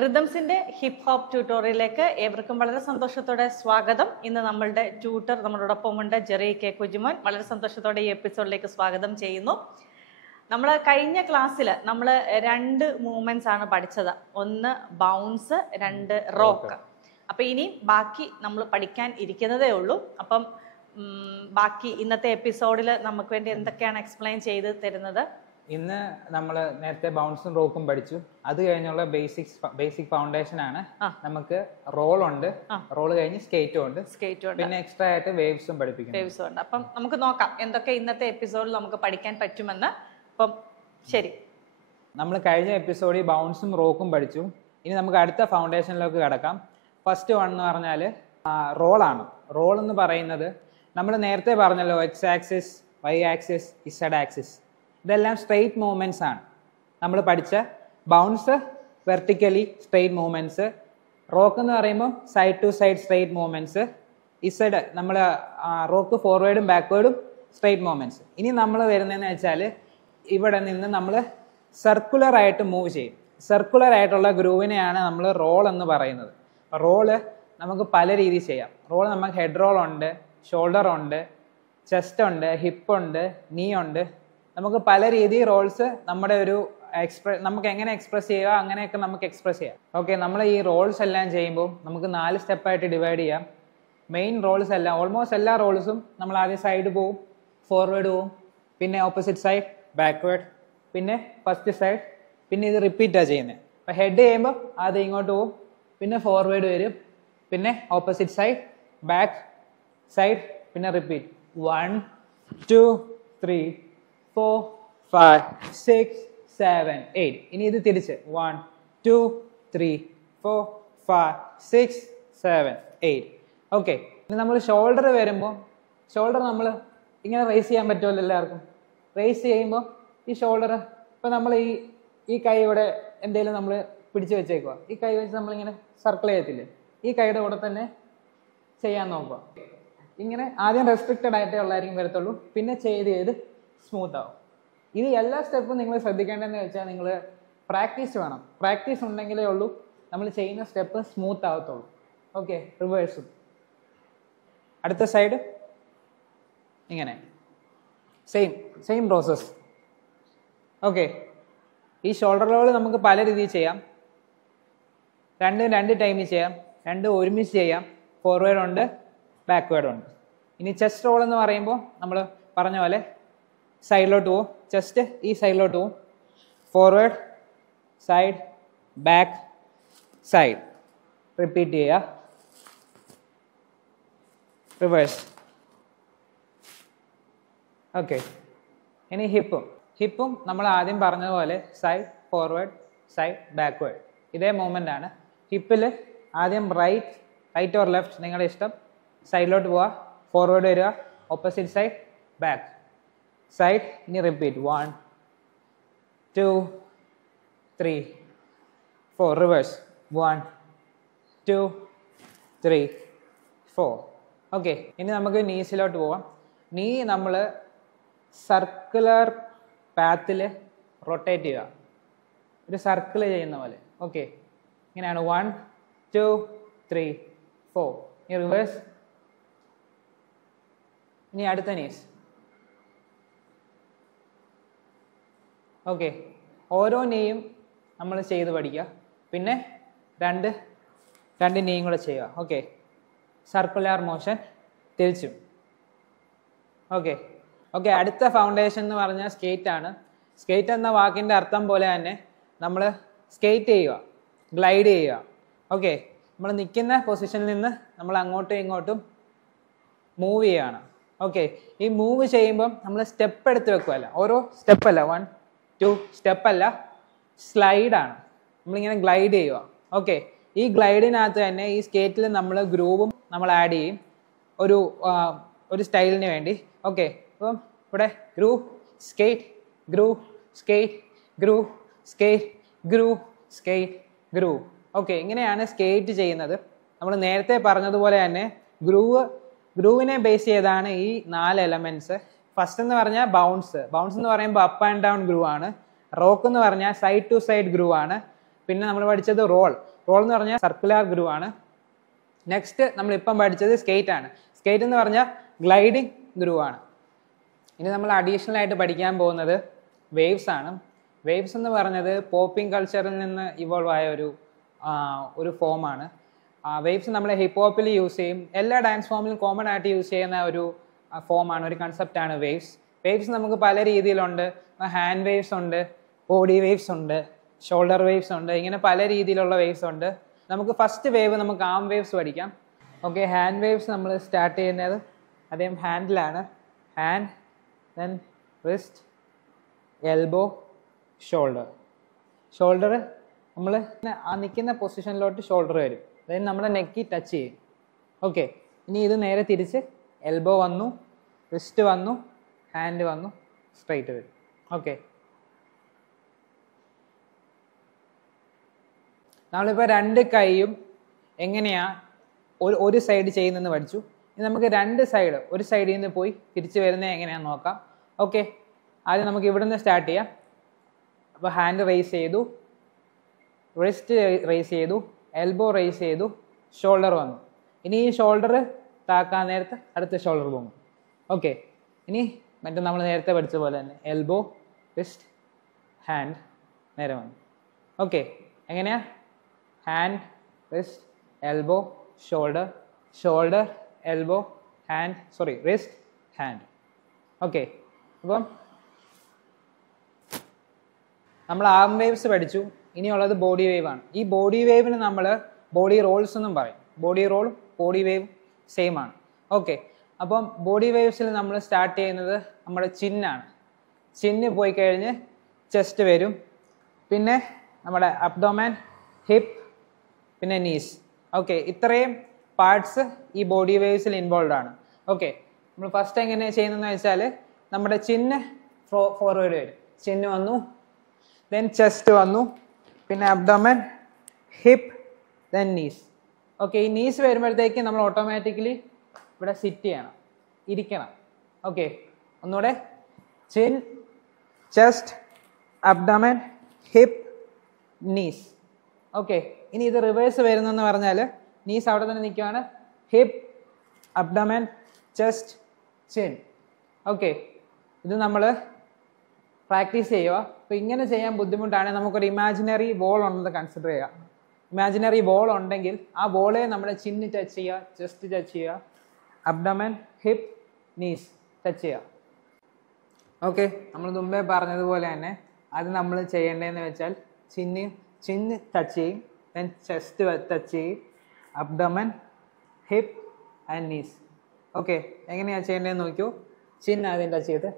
റിതംസിന്റെ hip hop ട്യൂട്ടോറിയലിലേക്ക് ഏവർക്കും വളരെ സന്തോഷത്തോടെ സ്വാഗതം. ഇന്ന് നമ്മളുടെ ട്യൂട്ടർ നമ്മളോടൊപ്പമുണ്ട്, ജെറി കെ കുജിമോൻ. വളരെ സന്തോഷത്തോടെ ഈ എപ്പിസോഡിലേക്ക് സ്വാഗതം ചെയ്യുന്നു. നമ്മൾ കഴിഞ്ഞ ക്ലാസ്സിൽ നമ്മൾ 2 മൂവ്മെന്റ്സ് ആണ് പഠിച്ചത്. ഒന്ന് ബൗൺസ്, 2 റോക്ക്. അപ്പം ഇനി ബാക്കി നമ്മൾ പഠിക്കാൻ ഇരിക്കുന്നതേ ഉള്ളൂ. അപ്പം ബാക്കി ഇന്നത്തെ എപ്പിസോഡിൽ നമുക്ക് വേണ്ടി എന്തൊക്കെയാണ് എക്സ്പ്ലെയിൻ ചെയ്ത് തരുന്നത്? ഇന്ന് നമ്മൾ നേരത്തെ ബൗൺസും റോക്കും പഠിച്ചു. അത് കഴിഞ്ഞുള്ള ബേസിക് ഫൗണ്ടേഷൻ ആണ്. നമുക്ക് റോൾ ഉണ്ട്, റോൾ കഴിഞ്ഞ് സ്കേറ്റും ഉണ്ട്, പിന്നെ എക്സ്ട്രാ ആയിട്ട് വേവ്സും പഠിപ്പിക്കും. വേവ്സും ഉണ്ട്. അപ്പം നമുക്ക് നോക്കാം എന്തൊക്കെ ഇന്നത്തെ എപ്പിസോഡിൽ നമുക്ക് പഠിക്കാൻ പറ്റുമെന്ന്. അപ്പം ശരി, നമ്മൾ കഴിഞ്ഞ എപ്പിസോഡിൽ ബൗൺസും റോക്കും പഠിച്ചു. ഇനി നമുക്ക് അടുത്ത ഫൗണ്ടേഷനിലേക്ക് കിടക്കാം. ഫസ്റ്റ് വൺ എന്ന് പറഞ്ഞാൽ റോളാണ്. റോൾ എന്ന് പറയുന്നത് നമ്മൾ നേരത്തെ പറഞ്ഞല്ലോ, X axis, Y axis, Z axis, ഇതെല്ലാം സ്ട്രെയിറ്റ് മൂവ്മെൻറ്റ്സ് ആണ്. നമ്മൾ പഠിച്ച bounce vertically straight movements, rock എന്ന് പറയുമ്പോൾ side to side straight movements, Z നമ്മൾ റോക്ക് ഫോർവേഡും ബാക്ക്വേഡും സ്ട്രെയിറ്റ് മൂവ്മെൻറ്റ്സ്. ഇനി നമ്മൾ വരുന്നതെന്ന് വെച്ചാൽ ഇവിടെ നിന്ന് നമ്മൾ സർക്കുലർ ആയിട്ട് മൂവ് ചെയ്യും. സർക്കുലർ ആയിട്ടുള്ള ഗ്രൂവിനെയാണ് നമ്മൾ റോൾ എന്ന് പറയുന്നത്. റോള് നമുക്ക് പല രീതിയിൽ ചെയ്യാം. റോൾ നമുക്ക് ഹെഡ് റോൾ ഉണ്ട്, ഷോൾഡർ ഉണ്ട്, ചെസ്റ്റ് ഉണ്ട്, ഹിപ്പ് ഉണ്ട്, നീ ഉണ്ട്. നമുക്ക് പല രീതിയിൽ റോൾസ് നമ്മുടെ ഒരു നമുക്ക് എങ്ങനെ എക്സ്പ്രസ് ചെയ്യുക അങ്ങനെയൊക്കെ നമുക്ക് എക്സ്പ്രസ് ചെയ്യാം. ഓക്കെ, നമ്മൾ ഈ റോൾസ് എല്ലാം ചെയ്യുമ്പോൾ നമുക്ക് 4 സ്റ്റെപ്പായിട്ട് ഡിവൈഡ് ചെയ്യാം. മെയിൻ റോൾസ് എല്ലാം, ഓൾമോസ്റ്റ് എല്ലാ റോൾസും നമ്മൾ ആദ്യം സൈഡ് പോവും, ഫോർവേഡ് പോവും, പിന്നെ ഓപ്പോസിറ്റ് സൈഡ്, ബാക്ക്വേഡ്, പിന്നെ ഫസ്റ്റ് സൈഡ്, പിന്നെ ഇത് റിപ്പീറ്റാണ് ചെയ്യുന്നത്. അപ്പോൾ ഹെഡ് ചെയ്യുമ്പോൾ ആദ്യം ഇങ്ങോട്ട് പോവും, പിന്നെ ഫോർവേഡ് വരും, പിന്നെ ഓപ്പോസിറ്റ് സൈഡ്, ബാക്ക് സൈഡ്, പിന്നെ റിപ്പീറ്റ്. 1 2 3 4 5 6 7 8. ഇനി ഇത് തിരിച്ച് 1 2 3 4 5 6 7 8. ഓക്കെ, ഇനി നമ്മൾ ഷോൾഡർ വരുമ്പോൾ ഷോൾഡർ നമ്മൾ ഇങ്ങനെ റേസ് ചെയ്യാൻ പറ്റുമല്ലോ എല്ലാവർക്കും. റേസ് ചെയ്യുമ്പോൾ ഈ ഷോൾഡർ, ഇപ്പോൾ നമ്മൾ ഈ കൈ ഇവിടെ എന്തെങ്കിലും നമ്മൾ പിടിച്ച് വെച്ചേക്കുക, ഈ കൈ വെച്ച് നമ്മളിങ്ങനെ സർക്കിൾ ചെയ്യത്തില്ലേ, ഈ കൈയുടെ കൂടെ തന്നെ ചെയ്യാൻ നോക്കുക. ഇങ്ങനെ ആദ്യം റെസ്ട്രിക്റ്റഡ് ആയിട്ടേ ഉള്ളതായിരിക്കും വരത്തുള്ളൂ, പിന്നെ ചെയ്ത് സ്മൂത്ത് ആവും. ഇത് എല്ലാ സ്റ്റെപ്പും നിങ്ങൾ ശ്രദ്ധിക്കേണ്ടതെന്ന് വെച്ചാൽ നിങ്ങൾ പ്രാക്ടീസ് വേണം. പ്രാക്ടീസ് ഉണ്ടെങ്കിലേ ഉള്ളൂ നമ്മൾ ചെയ്യുന്ന സ്റ്റെപ്പ് സ്മൂത്ത് ആവത്തുള്ളൂ. ഓക്കെ, റിവേഴ്സും. അടുത്ത സൈഡ് ഇങ്ങനെ സെയിം പ്രോസസ്. ഓക്കെ, ഈ ഷോൾഡർ റോൾ നമുക്ക് പല രീതിയിൽ ചെയ്യാം. 2 ടൈമിൽ ചെയ്യാം, 2 ഒരുമിച്ച് ചെയ്യാം. ഫോർവേഡ് ഉണ്ട്, ബാക്ക്വേഡ് ഉണ്ട്. ഇനി ചെസ്റ്റ് റോൾ എന്ന് പറയുമ്പോൾ നമ്മൾ പറഞ്ഞ പോലെ സൈഡിലോട്ട് പോവും, ചെസ്റ്റ് ഈ സൈഡിലോട്ട് പോവും, forward, side, back, side, repeat ചെയ്യുക, റിവേഴ്സ്. ഓക്കെ, ഇനി ഹിപ്പും നമ്മൾ ആദ്യം പറഞ്ഞതുപോലെ സൈഡ്, ഫോർവേഡ്, സൈഡ്, ബാക്ക്വേഡ്, ഇതേ മൂവ്മെൻ്റ് ആണ്. ഹിപ്പിൽ ആദ്യം റൈറ്റ് ഓർ ലെഫ്റ്റ് നിങ്ങളുടെ ഇഷ്ടം, സൈഡിലോട്ട് പോവുക, ഫോർവേഡ് വരിക, ഓപ്പോസിറ്റ് സൈഡ്, ബാക്ക്, സൈഡ്, ഇനി റിപ്പീറ്റ്. 1 2 3 4, റിവേഴ്സ്. 1 2 3 4. ഓക്കെ, ഇനി നമുക്ക് നീസിലോട്ട് പോവാം. നീ നമ്മൾ സർക്കുലർ പാത്തിൽ റൊട്ടേറ്റ് ചെയ്യുക, ഒരു സർക്കിൾ ചെയ്യുന്ന പോലെ. ഓക്കെ, ഇങ്ങനെയാണ്. 1 2 3 4. ഇനി റിവേഴ്സ്. ഇനി അടുത്ത നീസ്. ഓക്കെ, ഓരോ നീയും നമ്മൾ ചെയ്ത് പഠിക്കുക, പിന്നെ രണ്ട് നീയും കൂടെ ചെയ്യുക. ഓക്കെ, സർക്കുലർ മോഷൻ തിരിച്ചും. ഓക്കെ, അടുത്ത ഫൗണ്ടേഷൻ എന്ന് പറഞ്ഞാൽ സ്കേറ്റ് ആണ്. സ്കേറ്റ് എന്ന വാക്കിൻ്റെ അർത്ഥം പോലെ തന്നെ നമ്മൾ സ്കേറ്റ് ചെയ്യുക, ഗ്ലൈഡ് ചെയ്യുക. ഓക്കെ, നമ്മൾ നിൽക്കുന്ന പൊസിഷനിൽ നിന്ന് നമ്മൾ അങ്ങോട്ടും ഇങ്ങോട്ടും മൂവ് ചെയ്യുകയാണ്. ഓക്കെ, ഈ മൂവ് ചെയ്യുമ്പം നമ്മൾ സ്റ്റെപ്പ് എടുത്ത് വെക്കുകയല്ല, ഓരോ സ്റ്റെപ്പല്ല, 1 2 സ്റ്റെപ്പല്ല, സ്ലൈഡാണ്. നമ്മളിങ്ങനെ ഗ്ലൈഡ് ചെയ്യുക. ഓക്കെ, ഈ ഗ്ലൈഡിനകത്ത് തന്നെ ഈ സ്കേറ്റിൽ നമ്മൾ ഗ്രൂവും നമ്മൾ ആഡ് ചെയ്യും ഒരു സ്റ്റൈലിന് വേണ്ടി. ഓക്കെ, അപ്പം ഇവിടെ groove, skate, groove, skate, groove, skate, groove, skate, groove. Okay, ഇങ്ങനെയാണ് സ്കേറ്റ് ചെയ്യുന്നത്. നമ്മൾ നേരത്തെ പറഞ്ഞതുപോലെ തന്നെ ഗ്രൂവിനെ ബേസ് ചെയ്താണ് ഈ 4 എലമെന്റ്സ്. ഫസ്റ്റ് എന്ന് പറഞ്ഞാൽ ബൗൺസ് എന്ന് പറയുമ്പോൾ അപ്പ് ആൻഡ് ഡൗൺ ഗ്രൂവ് ആണ്. റോക്ക് എന്ന് പറഞ്ഞാൽ സൈഡ് ടു സൈഡ് ഗ്രൂവ് ആണ്. പിന്നെ നമ്മൾ പഠിച്ചത് റോൾ എന്ന് പറഞ്ഞാൽ സർക്കുലർ ഗ്രൂവ് ആണ്. നെക്സ്റ്റ് നമ്മളിപ്പം പഠിച്ചത് സ്കേറ്റ് ആണ്. സ്കേറ്റ് എന്ന് പറഞ്ഞാൽ ഗ്ലൈഡിങ് ഗ്രൂവ് ആണ്. ഇനി നമ്മൾ അഡീഷണൽ ആയിട്ട് പഠിക്കാൻ പോകുന്നത് വേവ്സ് ആണ്. വേവ്സ് എന്ന് പറഞ്ഞത് പോപ്പിംഗ് കൾച്ചറിൽ നിന്ന് ഇവോൾവ് ആയ ഒരു ഫോമാണ്. വേവ്സ് നമ്മൾ ഹിപ്പ് ഹോപ്പിൽ യൂസ് ചെയ്യും, എല്ലാ ഡാൻസ് ഫോമിലും കോമൺ ആയിട്ട് യൂസ് ചെയ്യുന്ന ഒരു ഫോമാണ്, ഒരു കൺസെപ്റ്റാണ് വേവ്സ്. വേവ്സ് നമുക്ക് പല രീതിയിലുണ്ട്. ഹാൻഡ് വേവ്സ് ഉണ്ട്, ബോഡി വേവ്സ് ഉണ്ട്, ഷോൾഡർ വേവ്സ് ഉണ്ട്, ഇങ്ങനെ പല രീതിയിലുള്ള വേവ്സ് ഉണ്ട്. നമുക്ക് ഫസ്റ്റ് വേവ് നമുക്ക് ആം വേവ്സ് പഠിക്കാം. ഓക്കെ, ഹാൻഡ് വേവ്സ് നമ്മൾ സ്റ്റാർട്ട് ചെയ്യുന്നത് അദ്ദേഹം ഹാൻഡിലാണ്. Hand, then wrist, elbow, shoulder നമ്മൾ ആ നിൽക്കുന്ന പൊസിഷനിലോട്ട് ഷോൾഡർ വരും, അതായത് നമ്മുടെ നെക്കി ടച്ച് ചെയ്യും. ഓക്കെ, ഇനി ഇത് നേരെ തിരിച്ച് എൽബോ വന്നു, റിസ്റ്റ് വന്നു, ഹാൻഡ് വന്നു, സ്ട്രൈറ്റ് വരും. ഓക്കെ, നമ്മളിപ്പോൾ രണ്ട് കൈയും എങ്ങനെയാ ഒരു സൈഡ് ചെയ്യുന്നതെന്ന് പഠിച്ചു. ഇനി നമുക്ക് രണ്ട് സൈഡ്, ഒരു സൈഡിൽ നിന്ന് പോയി തിരിച്ച് വരുന്നത് എങ്ങനെയാണെന്ന് നോക്കാം. ഓക്കെ, ആദ്യം നമുക്ക് ഇവിടെ നിന്ന് സ്റ്റാർട്ട് ചെയ്യാം. അപ്പോൾ ഹാൻഡ് റേസ് ചെയ്തു, റിസ്റ്റ് റേസ് ചെയ്തു, എൽബോ റേസ് ചെയ്തു, ഷോൾഡർ വന്നു. ഇനി ഈ ഷോൾഡർ താക്കാൻ നേരത്തെ അടുത്ത ഷോൾഡർ പോകും. ഓക്കെ, ഇനി മറ്റേ നമ്മൾ നേരത്തെ പഠിച്ച പോലെ തന്നെ എൽബോ, റിസ്റ്റ്, ഹാൻഡ് നേരെ വന്നു. ഓക്കെ, എങ്ങനെയാ? Hand, wrist, elbow, shoulder, elbow, wrist, hand. Okay, അപ്പം നമ്മൾ ആം വേവ്സ് പഠിച്ചു. ഇനിയുള്ളത് ബോഡി വേവ് ആണ്. ഈ ബോഡി വേവിന് നമ്മൾ ബോഡി റോൾസ് എന്നും പറയും. ബോഡി റോളും ബോഡി വേവും സെയിം ആണ്. ഓക്കെ, അപ്പം ബോഡി വേവ്സിൽ നമ്മൾ സ്റ്റാർട്ട് ചെയ്യുന്നത് നമ്മുടെ ചിന്നാണ്. ചിന്ന് പോയി കഴിഞ്ഞ് ചെസ്റ്റ് വരും, പിന്നെ നമ്മുടെ അബ്ഡോമൻ, ഹിപ്പ്, പിന്നെ നീസ്. ഓക്കെ, ഇത്രയും പാർട്സ് ഈ ബോഡി വേവ്സിൽ ഇൻവോൾവ് ആണ്. ഓക്കെ, നമ്മൾ ഫസ്റ്റ് എങ്ങനെയാണ് ചെയ്യുന്നതെന്ന് വെച്ചാൽ നമ്മുടെ ചിന്ന് ഫോർവേഡ് വരും. ചിന്ന് വന്നു, ദെൻ ചെസ്റ്റ് വന്നു, പിന്നെ abdomen, hip, then knees. Okay, ഈ നീസ് വരുമ്പോഴത്തേക്ക് നമ്മൾ ഓട്ടോമാറ്റിക്കലി ഇവിടെ സിറ്റ് ചെയ്യണം, ഇരിക്കണം. ഓക്കെ, ഒന്നുകൂടെ chin, chest, abdomen, hip, knees. Okay, ഇനി ഇത് റിവേഴ്സ് വരുന്നെന്ന് പറഞ്ഞാൽ നീസ് അവിടെ തന്നെ നിൽക്കുവാണ്, hip, abdomen, chest, chin. Okay, ഇത് നമ്മൾ പ്രാക്ടീസ് ചെയ്യുക. അപ്പോൾ ഇങ്ങനെ ചെയ്യാൻ ബുദ്ധിമുട്ടാണെങ്കിൽ നമുക്കൊരു ഇമാജിനറി ബോൾ ഉണ്ടെന്ന് കൺസിഡർ ചെയ്യുക. ഇമാജിനറി ബോൾ ഉണ്ടെങ്കിൽ ആ ബോളെ നമ്മുടെ ചിന്ന് ടച്ച് ചെയ്യുക, ചെസ്റ്റ് ടച്ച് ചെയ്യുക, അബ്ഡോമൻ, ഹിപ്പ്, നീസ് ടച്ച് ചെയ്യുക. ഓക്കെ, നമ്മൾ മുമ്പേ പറഞ്ഞതുപോലെ തന്നെ അത് നമ്മൾ ചെയ്യേണ്ടതെന്ന് വെച്ചാൽ ചിന്ന് ടച്ച് ചെയ്യും, ദെൻ ചെസ്റ്റ് ടച്ച് ചെയ്യും, abdomen, hip and knees. Okay, എങ്ങനെയാണ് ചെയ്യേണ്ടതെന്ന് നോക്കൂ. ചിൻ ആദ്യം ടച്ച് ചെയ്ത്,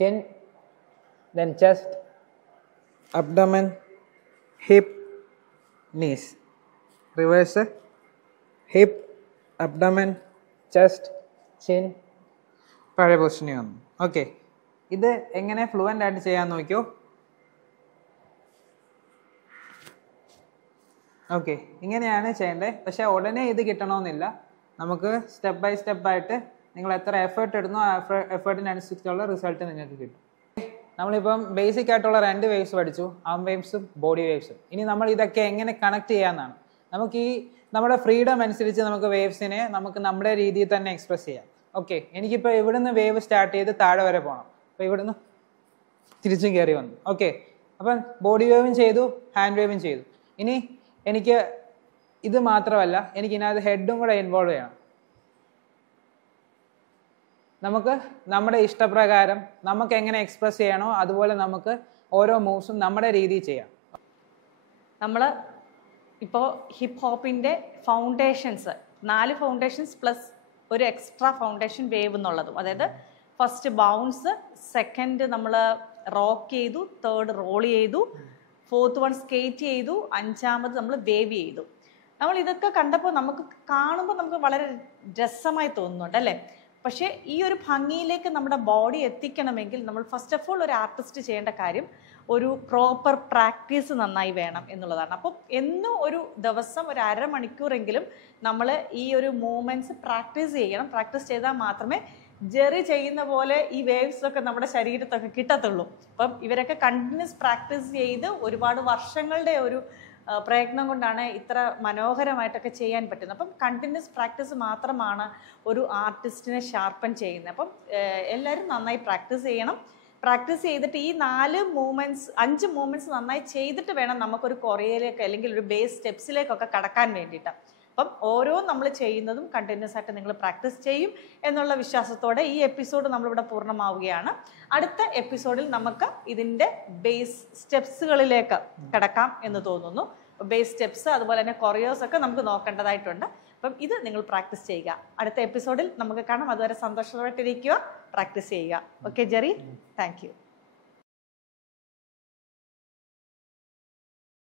chin, then chest, abdomen, hip, knees. Reverse, hip, abdomen, chest, chin, പഴയ പൊസിഷനിൽ വന്നു. ഓക്കെ, ഇത് എങ്ങനെ ഫ്ലുവൻ്റ് ആയിട്ട് ചെയ്യാൻ നോക്കിയോ. ഓക്കെ, ഇങ്ങനെയാണ് ചെയ്യേണ്ടത്. പക്ഷേ ഉടനെ ഇത് കിട്ടണമെന്നില്ല. നമുക്ക് സ്റ്റെപ്പ് ബൈ സ്റ്റെപ്പായിട്ട് നിങ്ങൾ എത്ര എഫേർട്ട് ഇടുന്നോ ആ എഫേർട്ടിനനുസരിച്ചുള്ള റിസൾട്ട് നിങ്ങൾക്ക് കിട്ടും. നമ്മളിപ്പം ബേസിക് ആയിട്ടുള്ള രണ്ട് വേവ്സ് പഠിച്ചു, ആം വേവ്സും ബോഡി വേവ്സും. ഇനി നമ്മൾ ഇതൊക്കെ എങ്ങനെ കണക്ട് ചെയ്യാമെന്നാണ്. നമുക്ക് നമ്മുടെ ഫ്രീഡം അനുസരിച്ച് നമുക്ക് വേവ്സിനെ നമുക്ക് നമ്മുടെ രീതിയിൽ തന്നെ എക്സ്പ്രസ് ചെയ്യാം. ഓക്കെ, എനിക്കിപ്പോൾ ഇവിടുന്ന് വേവ് സ്റ്റാർട്ട് ചെയ്ത് താഴെ വരെ പോകണം. അപ്പോൾ ഇവിടുന്ന് തിരിച്ചും കയറി വന്നു. ഓക്കെ, അപ്പം ബോഡി വേവും ചെയ്തു, ഹാൻഡ് വേവും ചെയ്തു. ഇനി എനിക്ക് ഇത് മാത്രമല്ല, എനിക്ക് ഇതിനകത്ത് ഹെഡും കൂടെ ഇൻവോൾവ് ചെയ്യണം. നമുക്ക് നമ്മുടെ ഇഷ്ടപ്രകാരം നമുക്ക് എങ്ങനെ എക്സ്പ്രസ് ചെയ്യണോ അതുപോലെ നമുക്ക് ഓരോ മൂവ്സും നമ്മുടെ രീതിയിൽ ചെയ്യാം. നമ്മൾ ഇപ്പോൾ ഹിപ്പ് ഹോപ്പിൻ്റെ ഫൗണ്ടേഷൻസ് 4 ഫൗണ്ടേഷൻസ് പ്ലസ് ഒരു എക്സ്ട്രാ ഫൗണ്ടേഷൻ വേവ് എന്നുള്ളതും, അതായത് ഫസ്റ്റ് ബൗൺസ്, സെക്കൻഡ് നമ്മൾ റോക്ക് ചെയ്തു, തേർഡ് റോൾ ചെയ്തു, ഫോർത്ത് വൺ സ്കേറ്റ് ചെയ്തു, 5ാമത് നമ്മൾ വേവ് ചെയ്തു. നമ്മൾ ഇതൊക്കെ കണ്ടപ്പോൾ നമുക്ക് കാണുമ്പോൾ നമുക്ക് വളരെ രസമായി തോന്നുന്നുണ്ട് അല്ലേ? പക്ഷേ ഈ ഒരു ഭംഗിയിലേക്ക് നമ്മുടെ ബോഡി എത്തിക്കണമെങ്കിൽ നമ്മൾ ഫസ്റ്റ് ഓഫ് ഓൾ ഒരു ആർട്ടിസ്റ്റ് ചെയ്യേണ്ട കാര്യം ഒരു പ്രോപ്പർ പ്രാക്ടീസ് നന്നായി വേണം എന്നുള്ളതാണ്. അപ്പോൾ എന്നും ഒരു ദിവസം ഒരു അരമണിക്കൂറെങ്കിലും നമ്മൾ ഈ ഒരു മൂവ്മെൻറ്റ്സ് പ്രാക്ടീസ് ചെയ്യണം. പ്രാക്ടീസ് ചെയ്താൽ മാത്രമേ ജെറി ചെയ്യുന്ന പോലെ ഈ വേവ്സൊക്കെ നമ്മുടെ ശരീരത്തൊക്കെ കിട്ടത്തുള്ളൂ. അപ്പം ഇവരൊക്കെ കണ്ടിന്യൂസ് പ്രാക്ടീസ് ചെയ്ത് ഒരുപാട് വർഷങ്ങളുടെ ഒരു പ്രയത്നം കൊണ്ടാണ് ഇത്ര മനോഹരമായിട്ടൊക്കെ ചെയ്യാൻ പറ്റുന്നത്. അപ്പം കണ്ടിന്യൂസ് പ്രാക്ടീസ് മാത്രമാണ് ഒരു ആർട്ടിസ്റ്റിനെ ഷാർപ്പൻ ചെയ്യുന്നത്. അപ്പം എല്ലാവരും നന്നായി പ്രാക്ടീസ് ചെയ്യണം. പ്രാക്ടീസ് ചെയ്തിട്ട് ഈ 5 മൂവ്മെൻറ്റ്സ് നന്നായി ചെയ്തിട്ട് വേണം നമുക്കൊരു കൊറിയയിലേക്ക് അല്ലെങ്കിൽ ഒരു ബേസ് സ്റ്റെപ്സിലേക്കൊക്കെ കടക്കാൻ വേണ്ടിയിട്ട്. അപ്പം ഓരോ നമ്മൾ ചെയ്യുന്നതും കണ്ടിന്യൂസ് ആയിട്ട് നിങ്ങൾ പ്രാക്ടീസ് ചെയ്യും എന്നുള്ള വിശ്വാസത്തോടെ ഈ എപ്പിസോഡ് നമ്മളിവിടെ പൂർണ്ണമാവുകയാണ്. അടുത്ത എപ്പിസോഡിൽ നമുക്ക് ഇതിൻ്റെ ബേസ് സ്റ്റെപ്സുകളിലേക്ക് കടക്കാം എന്ന് തോന്നുന്നു. ബേസ് സ്റ്റെപ്സ് അതുപോലെ തന്നെ കൊറിയോസ് ഒക്കെ നമുക്ക് നോക്കേണ്ടതായിട്ടുണ്ട്. അപ്പം ഇത് നിങ്ങൾ പ്രാക്ടീസ് ചെയ്യുക. അടുത്ത എപ്പിസോഡിൽ നമുക്ക് കാണാം. അതുവരെ സന്തോഷമായിട്ടിരിക്കുക, പ്രാക്ടീസ് ചെയ്യുക. Okay Jerry, thank you.